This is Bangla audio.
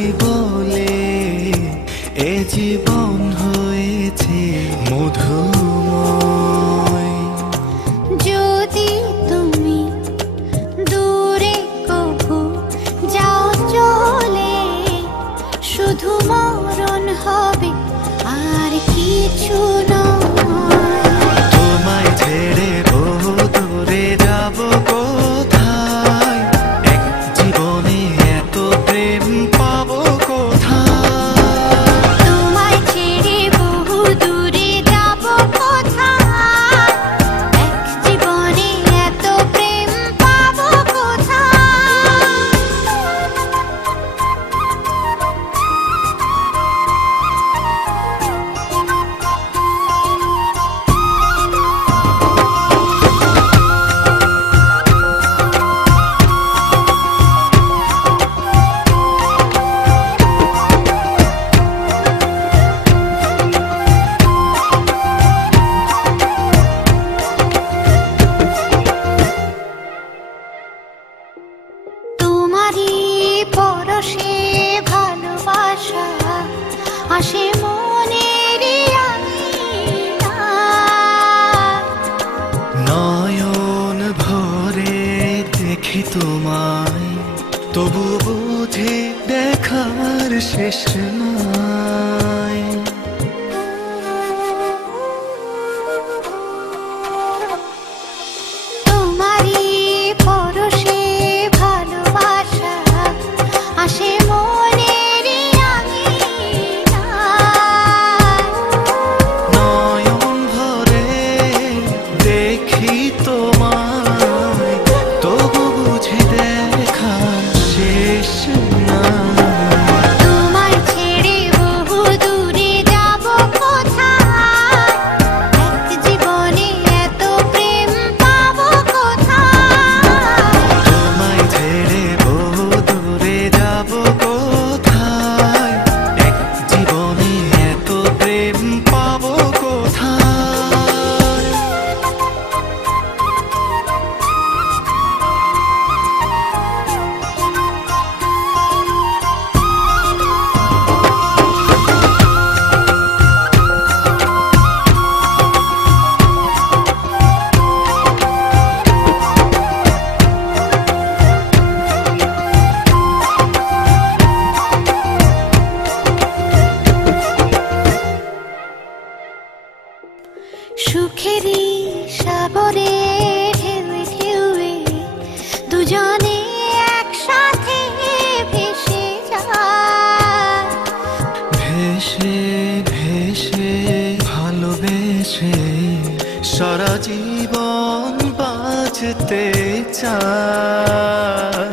বুঝি বলে এ জীবন হয়েছে মধুময়। যদি তুমি দূরে কভু যাও চলে, শুধু মরণ হবে আর কিছু নয়। তোমায় ছেড়ে বহু দূরে যাব কোথায়, এক জীবনে এত প্রেম পাবো কোথায়। তোমায় ছেড়ে বহু দূরে যাব কোথায়, এক জীবনে এত প্রেম পাবো কোথায়। তোমারই পরশে ভালোবাসা আসে মনের আঙিনায়। নয়ন ভরে দেখি তোমায়, তবু বুঝে দেখার শেষ নাই। তোমারই পরশে ভালোবাসা আসে মনের আঙিনায়। নয়ন ভরে দেখি তোমায়, তবু বুঝি দেখার শেষ নাই। তোমায় ছেড়ে বহু দূরে যাব কোথায়, এক জীবনে এত প্রেম পাবো কোথায়। তোমায় ছেড়ে বহু দূরে যাব কোথায়, এক জীবনে এত প্রেম পাবো কোথায়। সুখেরই সাগরে ঢেউয়ে ঢেউয়ে দুজনে একসাথে ভেসে যায়। ভেসে ভেসে ভালোবেসে সারা জীবন বাঁচতে চায়।